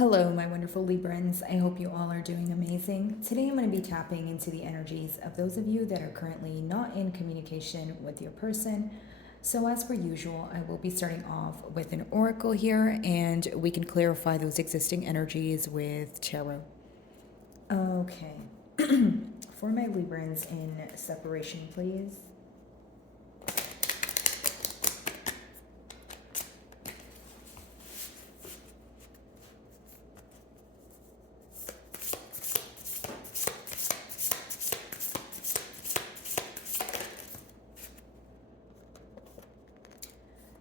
Hello, my wonderful Librans. I hope you all are doing amazing. Today I'm going to be tapping into the energies of those of you that are currently not in communication with your person. So, as per usual, I will be starting off with an oracle here, and we can clarify those existing energies with tarot. Okay. For my Librans in separation, please.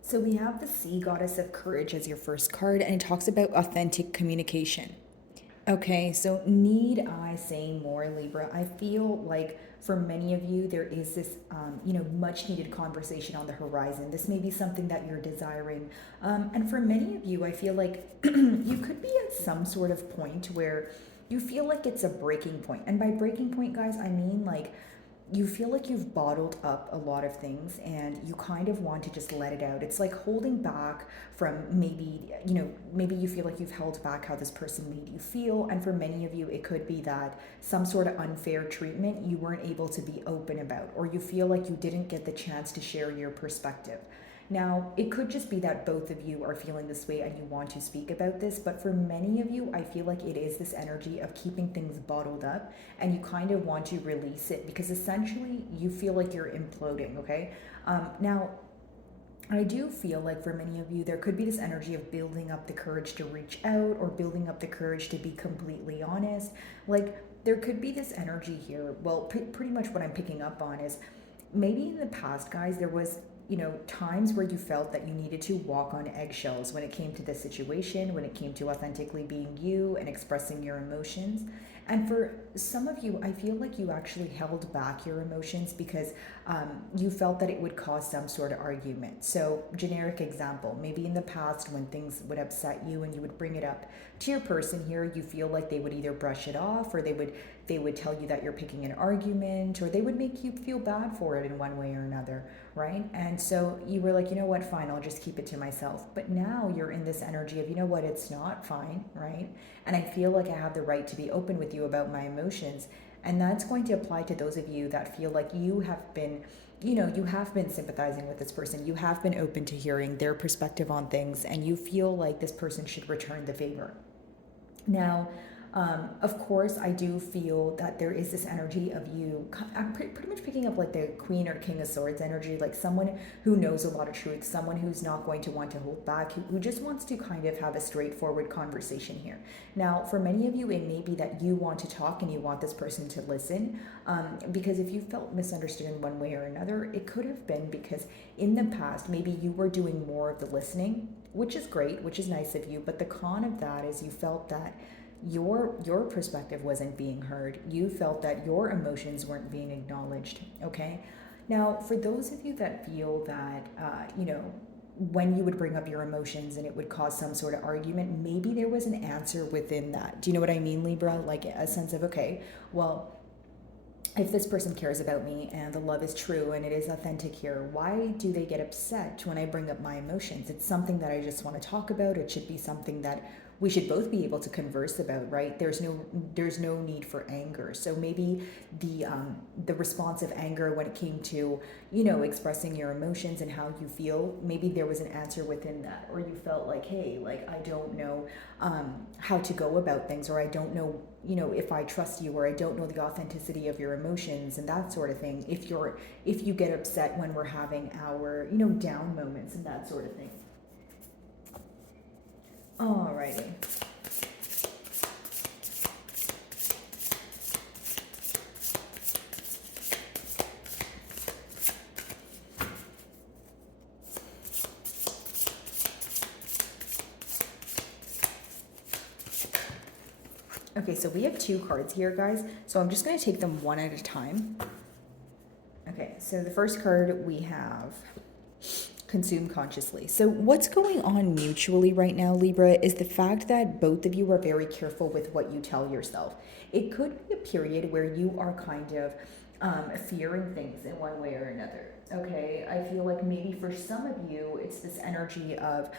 So we have the Sea Goddess of Courage as your first card, and it talks about authentic communication. Okay, so need I say more, Libra? I feel like for many of you, there is this, much needed conversation on the horizon. This may be something that you're desiring. And for many of you, I feel like you could be at some sort of point where you feel like it's a breaking point. And by breaking point, guys, I mean like you feel like you've bottled up a lot of things and you kind of want to just let it out. It's like holding back from maybe you feel like you've held back how this person made you feel. And for many of you, it could be that some sort of unfair treatment you weren't able to be open about, or you feel like you didn't get the chance to share your perspective. Now, it could just be that both of you are feeling this way and you want to speak about this, but for many of you, I feel like it is this energy of keeping things bottled up and you kind of want to release it because essentially you feel like you're imploding, okay? Now, I do feel like for many of you, there could be this energy of building up the courage to reach out or building up the courage to be completely honest. Like, there could be this energy here. Well, pretty much what I'm picking up on is maybe in the past, guys, there was times where you felt that you needed to walk on eggshells when it came to this situation, when it came to authentically being you and expressing your emotions. And for some of you, I feel like you actually held back your emotions because you felt that it would cause some sort of argument. So, generic example, maybe in the past when things would upset you and you would bring it up to your person here, you feel like they would either brush it off or they would tell you that you're picking an argument or they would make you feel bad for it in one way or another, right? And so you were like, you know what, fine, I'll just keep it to myself. But now you're in this energy of, you know what, it's not fine, right? And I feel like I have the right to be open with you about my emotions. And that's going to apply to those of you that feel like you have been sympathizing with this person. You have been open to hearing their perspective on things, and you feel like this person should return the favor. Now, of course, I do feel that there is this energy of you. I'm pretty much picking up like the Queen or King of Swords energy, like someone who knows a lot of truth, someone who's not going to want to hold back, who just wants to kind of have a straightforward conversation here. Now, for many of you, it may be that you want to talk and you want this person to listen, because if you felt misunderstood in one way or another, it could have been because in the past, maybe you were doing more of the listening, which is great, which is nice of you, but the con of that is you felt that your perspective wasn't being heard. You felt that your emotions weren't being acknowledged. Okay. Now, for those of you that feel that when you would bring up your emotions and it would cause some sort of argument, maybe there was an answer within that. Do you know what I mean, Libra? Like a sense of, okay, well, if this person cares about me and the love is true and it is authentic here, why do they get upset when I bring up my emotions? It's something that I just want to talk about. It should be something that we should both be able to converse about, right? There's no need for anger. So maybe the response of anger when it came to expressing your emotions and how you feel, maybe there was an answer within that, or you felt like, hey, like I don't know how to go about things, or I don't know if I trust you, or I don't know the authenticity of your emotions and that sort of thing. If you get upset when we're having our down moments and that sort of thing. Alrighty. Okay, so we have two cards here, guys. So I'm just going to take them one at a time. Okay, so the first card we have consume consciously. So what's going on mutually right now, Libra, is the fact that both of you are very careful with what you tell yourself. It could be a period where you are kind of fearing things in one way or another. Okay, I feel like maybe for some of you, it's this energy of,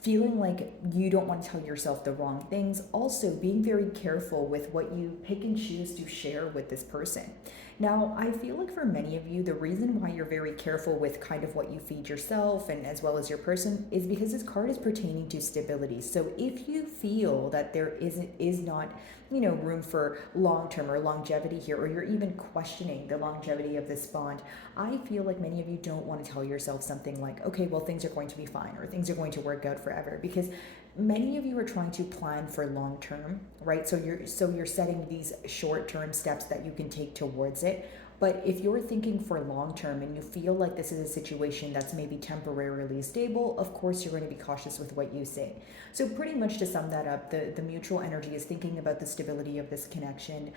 feeling like you don't want to tell yourself the wrong things. Also, being very careful with what you pick and choose to share with this person. Now, I feel like for many of you, the reason why you're very careful with kind of what you feed yourself and as well as your person is because this card is pertaining to stability. So if you feel that there is not, room for long-term or longevity here, or you're even questioning the longevity of this bond, I feel like many of you don't want to tell yourself something like, okay, well, things are going to be fine or things are going to work out forever, because many of you are trying to plan for long term, right? So you're setting these short-term steps that you can take towards it. But if you're thinking for long term and you feel like this is a situation that's maybe temporarily stable, of course you're going to be cautious with what you say. So pretty much to sum that up, the mutual energy is thinking about the stability of this connection,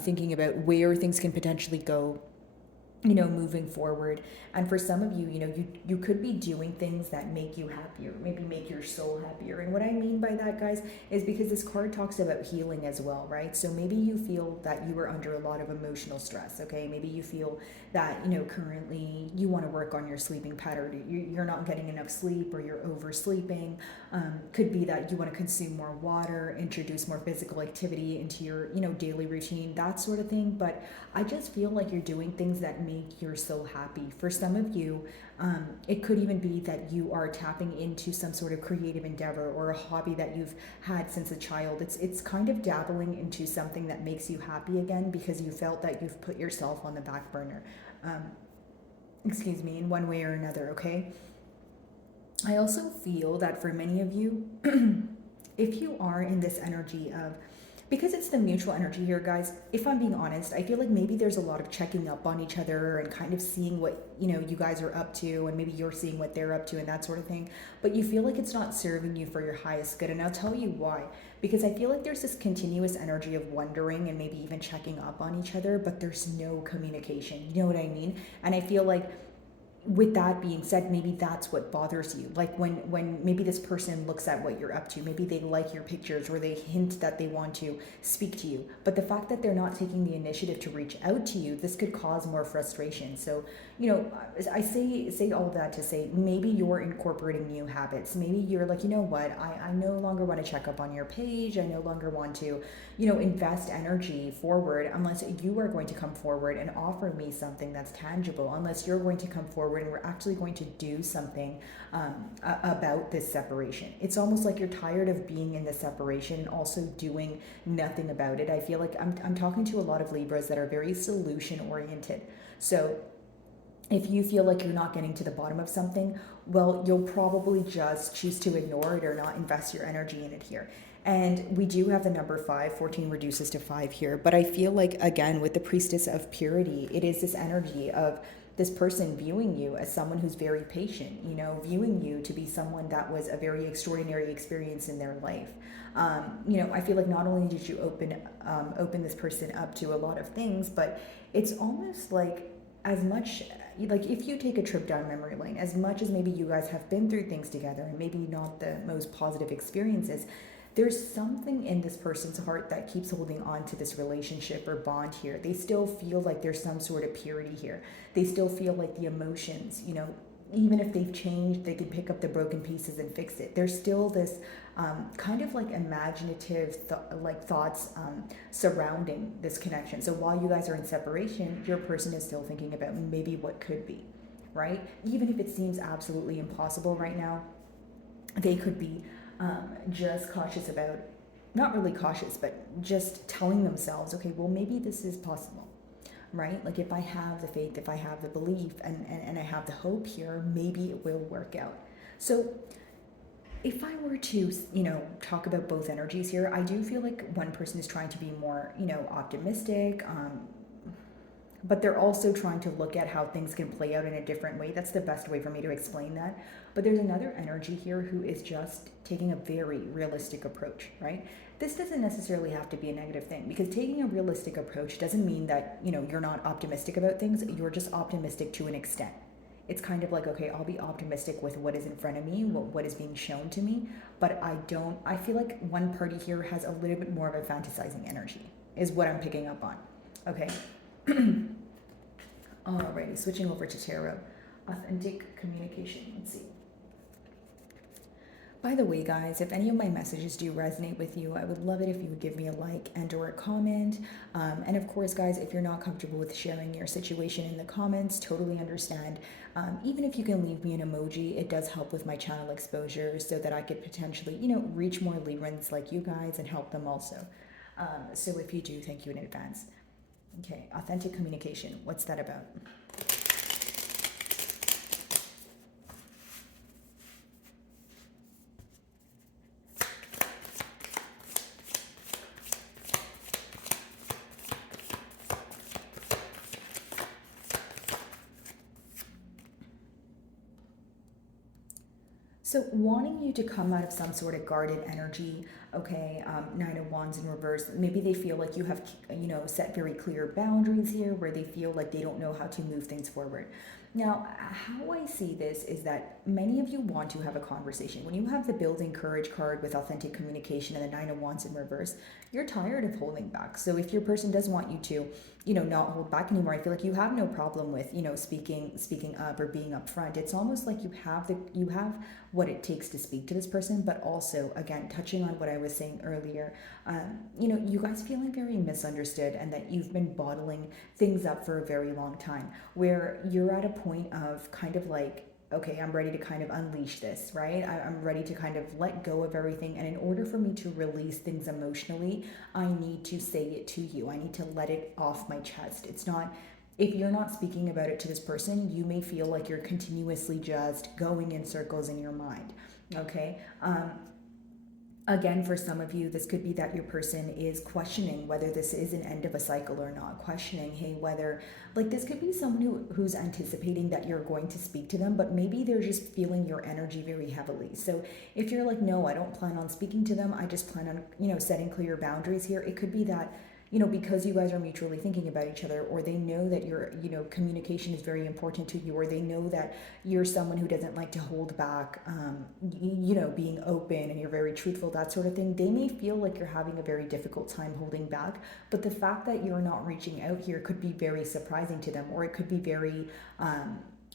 thinking about where things can potentially go, moving forward. And for some of you, you could be doing things that make you happier, maybe make your soul happier. And what I mean by that, guys, is because this card talks about healing as well, right? So maybe you feel that you are under a lot of emotional stress, okay? Maybe you feel that, currently you want to work on your sleeping pattern. You're not getting enough sleep or you're oversleeping. Could be that you want to consume more water, introduce more physical activity into your, daily routine, that sort of thing. But I just feel like you're doing things that make your soul happy. For some of you, it could even be that you are tapping into some sort of creative endeavor or a hobby that you've had since a child. It's kind of dabbling into something that makes you happy again because you felt that you've put yourself on the back burner. In one way or another, okay? I also feel that for many of you, if you are in this energy of, because it's the mutual energy here, guys, if I'm being honest, I feel like maybe there's a lot of checking up on each other and kind of seeing what, you guys are up to, and maybe you're seeing what they're up to and that sort of thing. But you feel like it's not serving you for your highest good. And I'll tell you why. Because I feel like there's this continuous energy of wondering and maybe even checking up on each other, but there's no communication. You know what I mean? And I feel like, with that being said, maybe that's what bothers you. Like when maybe this person looks at what you're up to, maybe they like your pictures or they hint that they want to speak to you, but the fact that they're not taking the initiative to reach out to you, this could cause more frustration. So I say all of that to say maybe you're incorporating new habits. Maybe you're like, what, I no longer want to check up on your page. I no longer want to invest energy forward unless you are going to come forward and offer me something that's tangible, unless you're going to come forward and we're actually going to do something about this separation. It's almost like you're tired of being in the separation and also doing nothing about it. I feel like I'm talking to a lot of Libras that are very solution oriented. So if you feel like you're not getting to the bottom of something, well, you'll probably just choose to ignore it or not invest your energy in it here. And we do have the number 5, 14 reduces to 5 here. But I feel like, again, with the priestess of purity, it is this energy of this person viewing you as someone who's very patient, viewing you to be someone that was a very extraordinary experience in their life. I feel like not only did you open this person up to a lot of things, but it's almost like, as much like if you take a trip down memory lane, as much as maybe you guys have been through things together and maybe not the most positive experiences, there's something in this person's heart that keeps holding on to this relationship or bond here. They still feel like there's some sort of purity here. They still feel like the emotions, even if they've changed, they can pick up the broken pieces and fix it. There's still this kind of like imaginative thoughts surrounding this connection. So while you guys are in separation, your person is still thinking about maybe what could be, right? Even if it seems absolutely impossible right now, they could be just cautious about, not really cautious, but just telling themselves, okay, well, maybe this is possible, right? Like if I have the faith, if I have the belief and I have the hope here, maybe it will work out. So if I were to, talk about both energies here, I do feel like one person is trying to be more, optimistic, but they're also trying to look at how things can play out in a different way. That's the best way for me to explain that. But there's another energy here who is just taking a very realistic approach, right? This doesn't necessarily have to be a negative thing, because taking a realistic approach doesn't mean that, you're not optimistic about things. You're just optimistic to an extent. It's kind of like, okay, I'll be optimistic with what is in front of me, what is being shown to me, but I feel like one party here has a little bit more of a fantasizing energy, is what I'm picking up on, okay? Alrighty, switching over to tarot. Authentic communication, let's see. By the way, guys, if any of my messages do resonate with you, I would love it if you would give me a like and or a comment. And of course, guys, if you're not comfortable with sharing your situation in the comments, totally understand. Even if you can leave me an emoji, it does help with my channel exposure so that I could potentially, reach more Librans like you guys and help them also. So if you do, thank you in advance. Okay, authentic communication. What's that about? So wanting you to come out of some sort of guarded energy, okay, Nine of Wands in reverse, maybe they feel like you have, set very clear boundaries here where they feel like they don't know how to move things forward. Now, how I see this is that many of you want to have a conversation. When you have the building courage card with authentic communication and the Nine of Wands in reverse, you're tired of holding back. So if your person does want you to, not hold back anymore, I feel like you have no problem with, speaking up or being upfront. It's almost like you have what it takes to speak to this person, but also, again, touching on what I was saying earlier, you guys feeling very misunderstood and that you've been bottling things up for a very long time, where you're at a point of kind of like, okay, I'm ready to kind of unleash this, right? I'm ready to kind of let go of everything. And in order for me to release things emotionally, I need to say it to you. I need to let it off my chest. It's not, if you're not speaking about it to this person, you may feel like you're continuously just going in circles in your mind, okay? Again, for some of you, this could be that your person is questioning whether this is an end of a cycle or not, questioning, hey, whether, like, this could be someone who's anticipating that you're going to speak to them, but maybe they're just feeling your energy very heavily. So if you're like, no, I don't plan on speaking to them, I just plan on, setting clear boundaries here, it could be that, because you guys are mutually thinking about each other, or they know that your, communication is very important to you, or they know that you're someone who doesn't like to hold back, being open and you're very truthful, that sort of thing. They may feel like you're having a very difficult time holding back, but the fact that you're not reaching out here could be very surprising to them, or it could be very,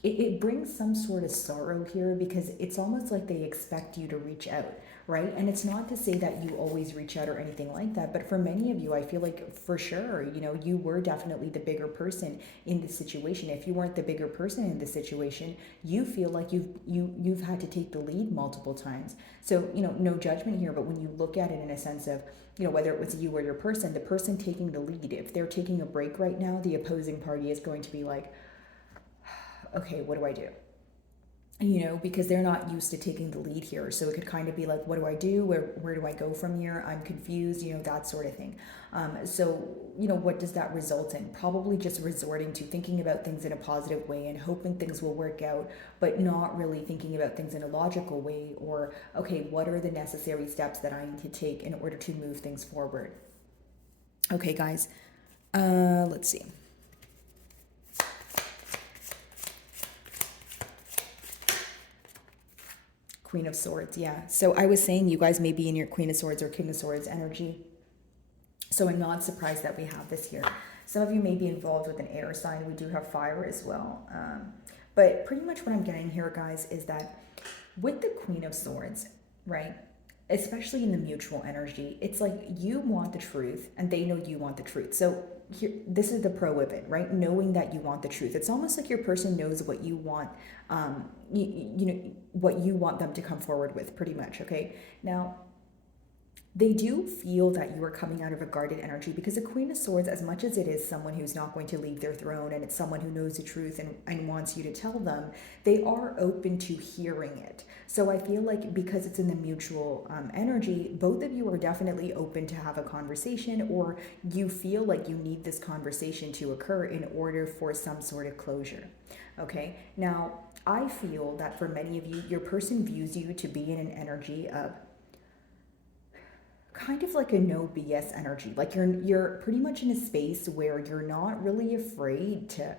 it brings some sort of sorrow here because it's almost like they expect you to reach out, right? And it's not to say that you always reach out or anything like that, but for many of you, I feel like for sure, you were definitely the bigger person in this situation. If you weren't the bigger person in this situation, you feel like you've had to take the lead multiple times. So, no judgment here, but when you look at it in a sense of, whether it was you or your person, the person taking the lead, if they're taking a break right now, the opposing party is going to be like, okay, what do I do? Because they're not used to taking the lead here. So it could kind of be like, what do I do? Where do I go from here? I'm confused, that sort of thing. So, what does that result in? Probably just resorting to thinking about things in a positive way and hoping things will work out, but not really thinking about things in a logical way, or, okay, what are the necessary steps that I need to take in order to move things forward? Okay, guys, let's see. Queen of Swords, yeah. So I was saying you guys may be in your Queen of Swords or King of Swords energy. So I'm not surprised that we have this here. Some of you may be involved with an air sign. We do have fire as well. But pretty much what I'm getting here, guys, is that with the Queen of Swords, right, especially in the mutual energy, it's like you want the truth and they know you want the truth. So here, this is the pro of it, right? Knowing that you want the truth. It's almost like your person knows what you want, what you want them to come forward with, pretty much, okay? Now, they do feel that you are coming out of a guarded energy, because the Queen of Swords, as much as it is someone who's not going to leave their throne and it's someone who knows the truth and wants you to tell them, they are open to hearing it. So I feel like because it's in the mutual energy, both of you are definitely open to have a conversation, or you feel like you need this conversation to occur in order for some sort of closure. Okay, now I feel that for many of you, your person views you to be in an energy of kind of like a no BS energy. Like you're pretty much in a space where you're not really afraid to,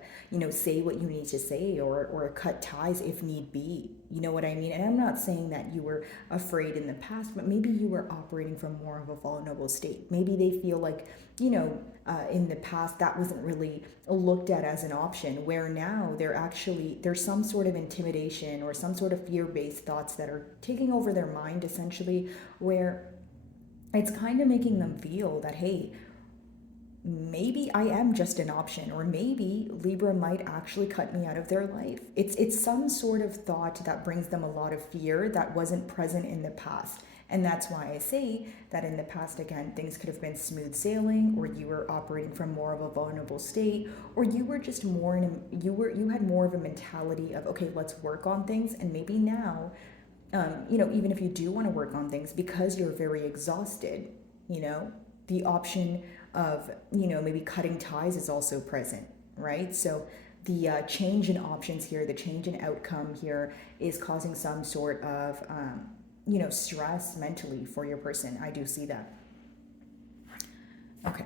say what you need to say, or cut ties if need be. You know what I mean? And I'm not saying that you were afraid in the past, but maybe you were operating from more of a vulnerable state. Maybe they feel like, in the past that wasn't really looked at as an option, where now there's some sort of intimidation or some sort of fear-based thoughts that are taking over their mind, essentially, where it's kind of making them feel that, hey, maybe I am just an option, or maybe Libra might actually cut me out of their life. It's some sort of thought that brings them a lot of fear that wasn't present in the past. And that's why I say that in the past, again, things could have been smooth sailing, or you were operating from more of a vulnerable state, or you were just more you had more of a mentality of, okay, let's work on things. And maybe now, even if you do want to work on things because you're very exhausted, the option of, maybe cutting ties is also present, right? So the change in options here, the change in outcome here is causing some sort of, stress mentally for your person. I do see that. Okay.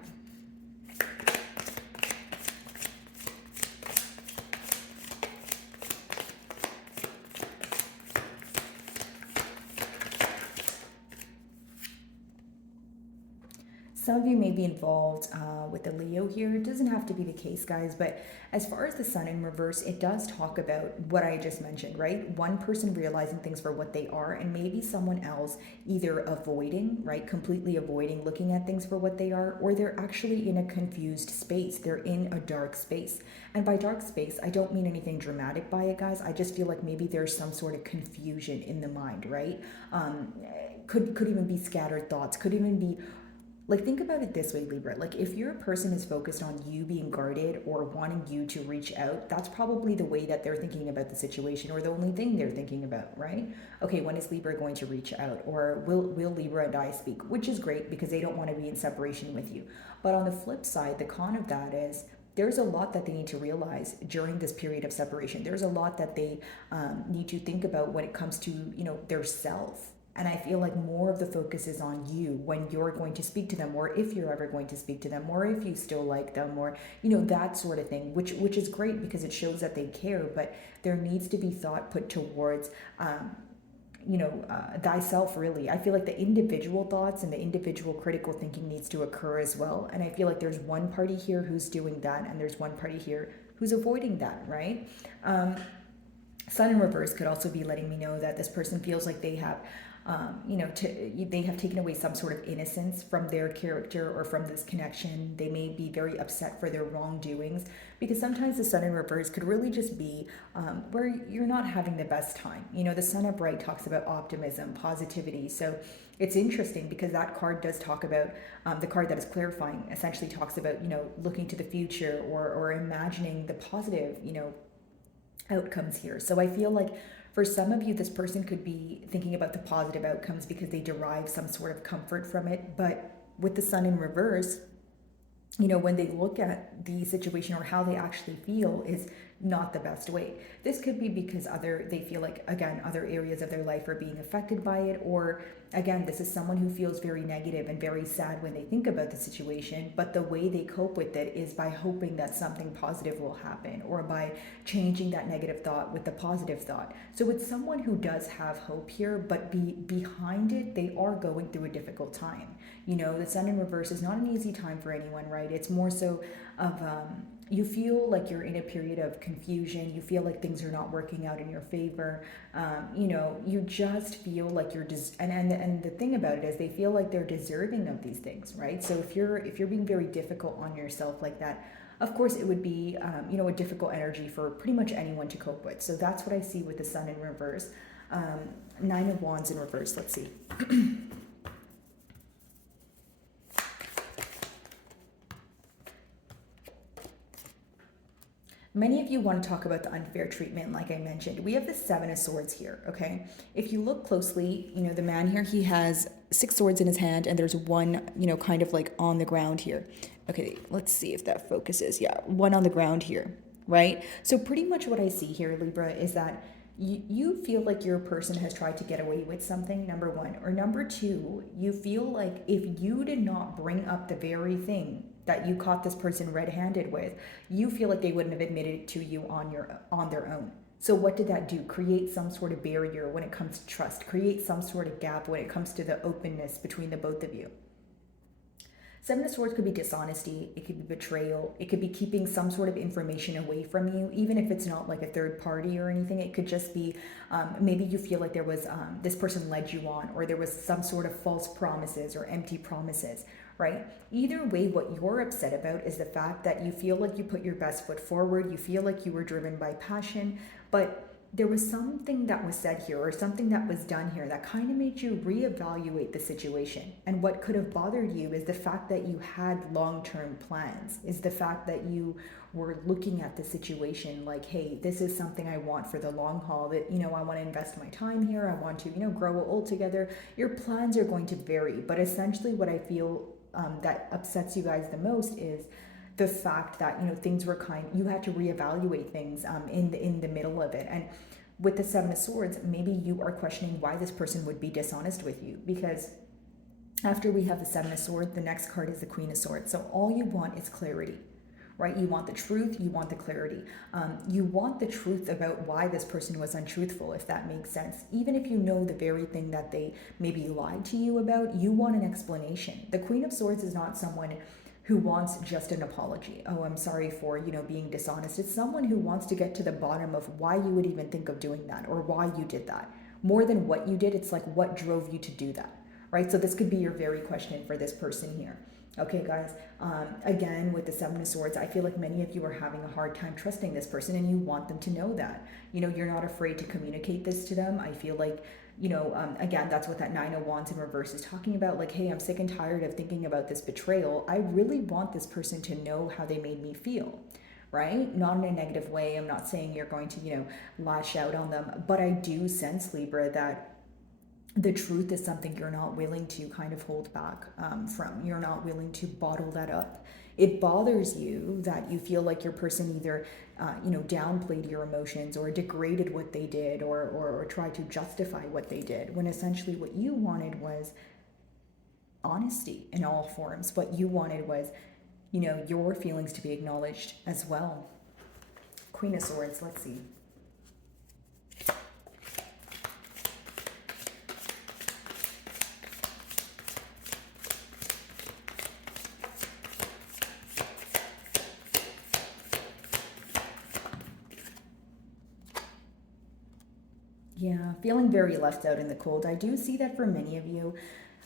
Some of you may be involved with the Leo here. It doesn't have to be the case, guys, but as far as the Sun in reverse, it does talk about what I just mentioned, right? One person realizing things for what they are, and maybe someone else either avoiding, right? Completely avoiding looking at things for what they are, or they're actually in a confused space. They're in a dark space. And by dark space, I don't mean anything dramatic by it, guys. I just feel like maybe there's some sort of confusion in the mind, right? Could even be scattered thoughts, could even be, like, think about it this way, Libra. Like, if your person is focused on you being guarded or wanting you to reach out, that's probably the way that they're thinking about the situation, or the only thing they're thinking about, right? Okay, when is Libra going to reach out? Or will Libra and I speak? Which is great because they don't want to be in separation with you. But on the flip side, the con of that is there's a lot that they need to realize during this period of separation. There's a lot that they need to think about when it comes to, their self. And I feel like more of the focus is on you when you're going to speak to them, or if you're ever going to speak to them, or if you still like them, or, that sort of thing, which is great because it shows that they care. But there needs to be thought put towards, thyself, really. I feel like the individual thoughts and the individual critical thinking needs to occur as well. And I feel like there's one party here who's doing that, and there's one party here who's avoiding that, right? Sun in reverse could also be letting me know that this person feels like they have they have taken away some sort of innocence from their character or from this connection. They may be very upset for their wrongdoings, because sometimes the Sun in reverse could really just be where you're not having the best time. The Sun upright talks about optimism, positivity. So it's interesting because that card does talk about, the card that is clarifying essentially talks about, looking to the future, or imagining the positive, outcomes here. So I feel like for some of you, this person could be thinking about the positive outcomes because they derive some sort of comfort from it. But with the Sun in reverse, when they look at the situation or how they actually feel is not the best way. This could be because they feel like, again, other areas of their life are being affected by it, or again, this is someone who feels very negative and very sad when they think about the situation, but the way they cope with it is by hoping that something positive will happen, or by changing that negative thought with the positive thought. So it's someone who does have hope here, but behind it, they are going through a difficult time. The Sun in reverse is not an easy time for anyone, right? It's more so of, you feel like you're in a period of confusion. You feel like things are not working out in your favor. You just feel like you're and the thing about it is they feel like they're deserving of these things, right? So if you're being very difficult on yourself like that, of course it would be a difficult energy for pretty much anyone to cope with. So that's what I see with the Sun in reverse. Nine of Wands in reverse. Let's see. Many of you want to talk about the unfair treatment, like I mentioned. We have the Seven of Swords here, okay? If you look closely, the man here, he has 6 swords in his hand, and there's one, kind of like on the ground here. Okay, let's see if that focuses. Yeah, one on the ground here, right? So pretty much what I see here, Libra, is that You feel like your person has tried to get away with something, number one. Or number two, you feel like if you did not bring up the very thing that you caught this person red-handed with, you feel like they wouldn't have admitted it to you on their own. So what did that do? Create some sort of barrier when it comes to trust, create some sort of gap when it comes to the openness between the both of you. Seven of Swords could be dishonesty, it could be betrayal, it could be keeping some sort of information away from you, even if it's not like a third party or anything. It could just be maybe you feel like there was this person led you on, or there was some sort of false promises or empty promises, right? Either way, what you're upset about is the fact that you feel like you put your best foot forward, you feel like you were driven by passion, but there was something that was said here or something that was done here that kind of made you reevaluate the situation. And what could have bothered you is the fact that you had long-term plans, is the fact that you were looking at the situation like, hey, this is something I want for the long haul, that, you know, I want to invest my time here, I want to, you know, grow old together. Your plans are going to vary, but essentially what I feel that upsets you guys the most is the fact that, you know, things were you had to reevaluate things in the middle of it. And with the Seven of Swords, maybe you are questioning why this person would be dishonest with you, because after we have the Seven of Swords, the next card is the Queen of Swords. So all you want is clarity, right? You want the truth, you want the clarity. You want the truth about why this person was untruthful, if that makes sense. Even if you know the very thing that they maybe lied to you about, you want an explanation. The Queen of Swords is not someone who wants just an apology. Oh, I'm sorry for, you know, being dishonest. It's someone who wants to get to the bottom of why you would even think of doing that or why you did that. More than what you did, it's like what drove you to do that, right? So this could be your very question for this person here. Okay, guys, again, with the Seven of Swords, I feel like many of you are having a hard time trusting this person and you want them to know that. You know, you're not afraid to communicate this to them. I feel like, you know, again, that's what that Nine of Wands in reverse is talking about. Like, hey, I'm sick and tired of thinking about this betrayal. I really want this person to know how they made me feel, right? Not in a negative way. I'm not saying you're going to, you know, lash out on them, but I do sense, Libra, that the truth is something you're not willing to kind of hold back from. You're not willing to bottle that up. It bothers you that you feel like your person either, you know, downplayed your emotions or degraded what they did or tried to justify what they did, when essentially what you wanted was honesty in all forms. What you wanted was, you know, your feelings to be acknowledged as well. Queen of Swords, let's see. Yeah, feeling very left out in the cold. I do see that for many of you.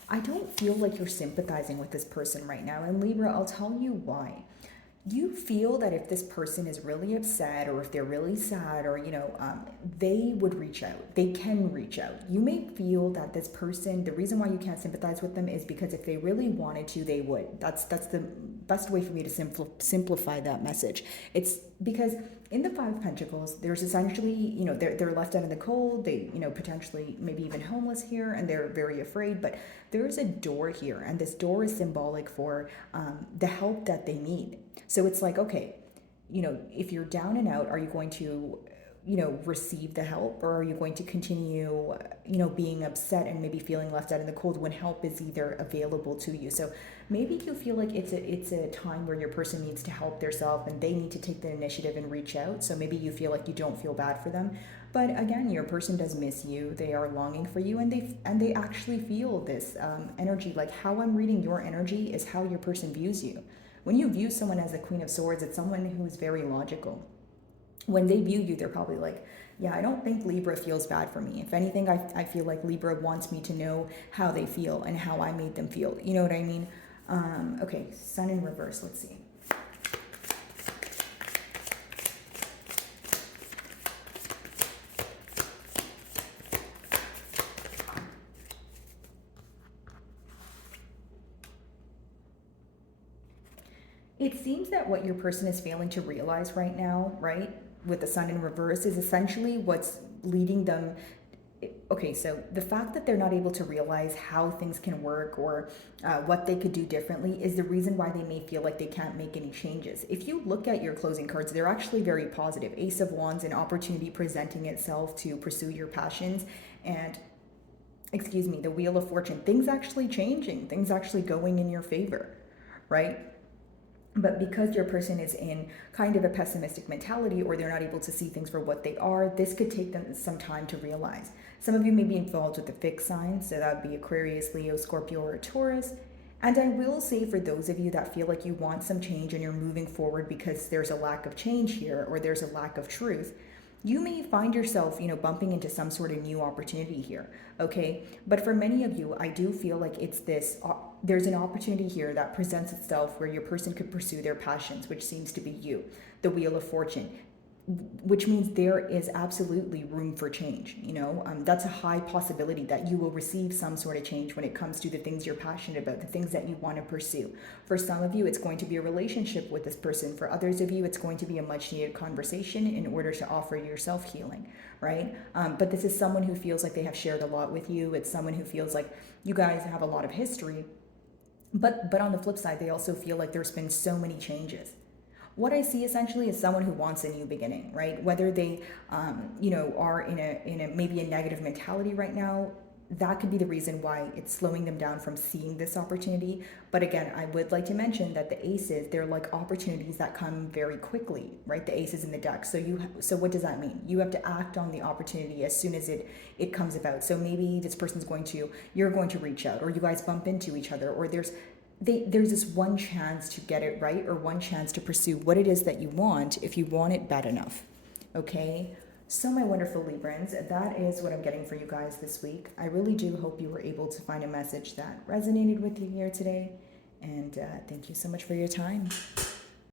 I don't feel like you're sympathizing with this person right now. And Libra, I'll tell you why. You feel that if this person is really upset or if they're really sad or, you know, they would reach out. They can reach out. You may feel that this person, the reason why you can't sympathize with them is because if they really wanted to, they would. That's the best way for me to simplify that message. It's because in the Five of Pentacles, there's essentially, you know, they're left out in the cold. They, you know, potentially maybe even homeless here, and they're very afraid. But there's a door here, and this door is symbolic for the help that they need. So it's like, okay, you know, if you're down and out, are you going to, you know, receive the help, or are you going to continue, you know, being upset and maybe feeling left out in the cold when help is either available to you? So maybe you feel like it's a time where your person needs to help themselves and they need to take the initiative and reach out. So maybe you feel like you don't feel bad for them. But again, your person does miss you. They are longing for you, and they actually feel this energy. Like, how I'm reading your energy is how your person views you. When you view someone as the Queen of Swords, it's someone who is very logical. When they view you, they're probably like, yeah, I don't think Libra feels bad for me. If anything, I feel like Libra wants me to know how they feel and how I made them feel. You know what I mean? Okay, Sun in reverse. Let's see. It seems that what your person is failing to realize right now, right, with the Sun in reverse, is essentially what's leading them, Okay, so the fact that they're not able to realize how things can work or what they could do differently is the reason why they may feel like they can't make any changes. If you look at your closing cards, they're actually very positive. Ace of Wands, an opportunity presenting itself to pursue your passions, and excuse me, the Wheel of Fortune, things actually changing, things actually going in your favor, right? But because your person is in kind of a pessimistic mentality, or they're not able to see things for what they are, this could take them some time to realize. Some of you may be involved with the fixed signs, so that would be Aquarius, Leo, Scorpio, or Taurus. And I will say, for those of you that feel like you want some change and you're moving forward because there's a lack of change here, or there's a lack of truth, you may find yourself, bumping into some sort of new opportunity here, okay? But for many of you, I do feel like it's this, there's an opportunity here that presents itself where your person could pursue their passions, which seems to be you, the Wheel of Fortune, which means there is absolutely room for change. That's a high possibility that you will receive some sort of change when it comes to the things you're passionate about, the things that you want to pursue. For some of you, it's going to be a relationship with this person. For others of you, it's going to be a much needed conversation in order to offer yourself healing, right? But this is someone who feels like they have shared a lot with you. It's someone who feels like you guys have a lot of history, but on the flip side, they also feel like there's been so many changes. What I see essentially is someone who wants a new beginning, right? Whether they, are in a maybe a negative mentality right now, that could be the reason why it's slowing them down from seeing this opportunity. But again, I would like to mention that the aces, they're like opportunities that come very quickly, right? The aces in the deck. So what does that mean? You have to act on the opportunity as soon as it comes about. So maybe this person's you're going to reach out, or you guys bump into each other, or there's this one chance to get it right, or one chance to pursue what it is that you want, if you want it bad enough. Okay? So my wonderful Librans, that is what I'm getting for you guys this week. I really do hope you were able to find a message that resonated with you here today. And thank you so much for your time.